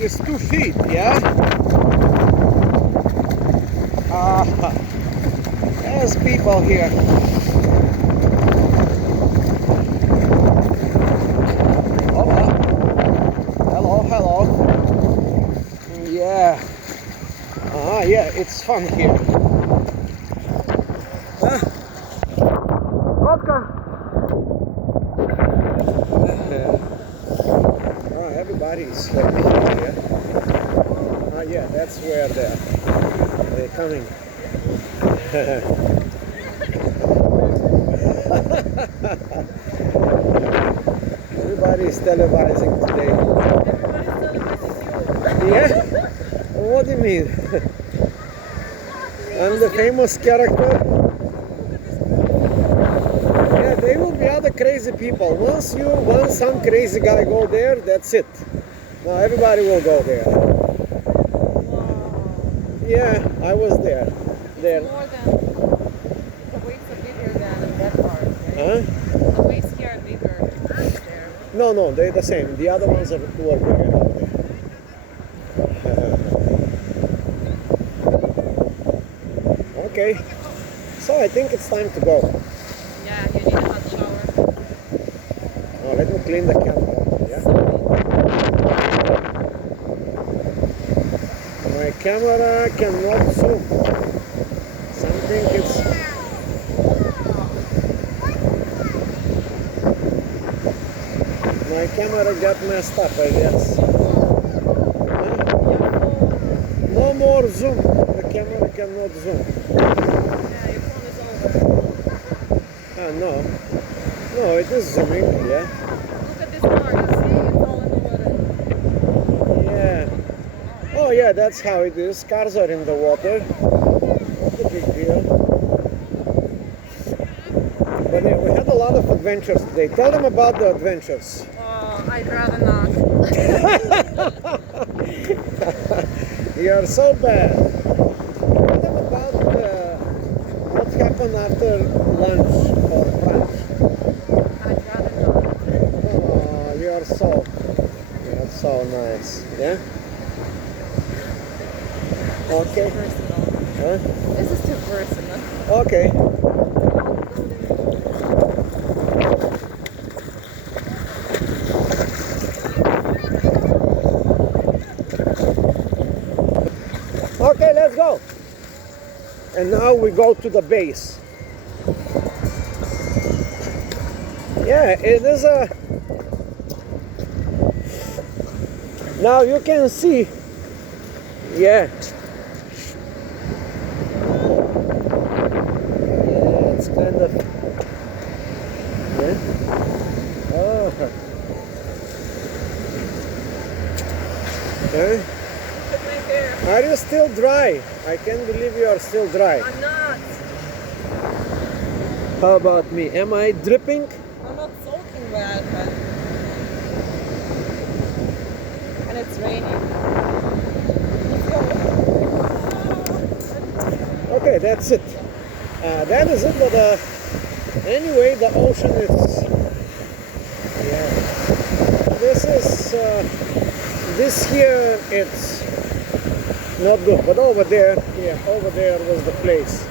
Is 2 feet, yeah? There's people here. Hola. Hello, hello. Yeah. Yeah, it's fun here. Vodka. Everybody is happy here. Yeah, that's where they're coming. Everybody is televising today. Yeah? What do you mean? I'm the famous character. Yeah, there will be other crazy people. Once some crazy guy go there, that's it. Now everybody will go there. Yeah, I was there. More than the waves are bigger than that part, right? Huh? The waves here are bigger there. No, they're the same. The other ones were bigger out there. Okay, so I think it's time to go. Yeah, you need a hot shower. Now let me clean the camera. Yeah? My camera cannot zoom. Something is... My camera got messed up, I guess. No more zoom. The camera cannot zoom. Yeah, your phone is over. No. No, it is zooming, yeah. Look at this car, you see? It's all in the water. Yeah. Oh yeah, that's how it is. Cars are in the water. Not a big deal. But yeah, we had a lot of adventures today. Tell them about the adventures. Oh, I'd rather not. You are so bad. Tell them about what happened after lunch or brunch. I'd rather not. Oh, you are so nice. Yeah? Okay. Personal. Huh? This is too personal. Okay. Okay, let's go. And now we go to the base. Yeah, it is a... Now you can see. Yeah. Yeah, it's kind of... Yeah. Oh. Okay. Look at my hair. Are you still dry? I can't believe you are still dry. I'm not. How about me? Am I dripping? I'm not soaking wet, but... And it's raining. Let's go. Okay, that's it. That is it, but anyway, the ocean is... Yeah. This here, it's not good. But over there, yeah, over there was the place.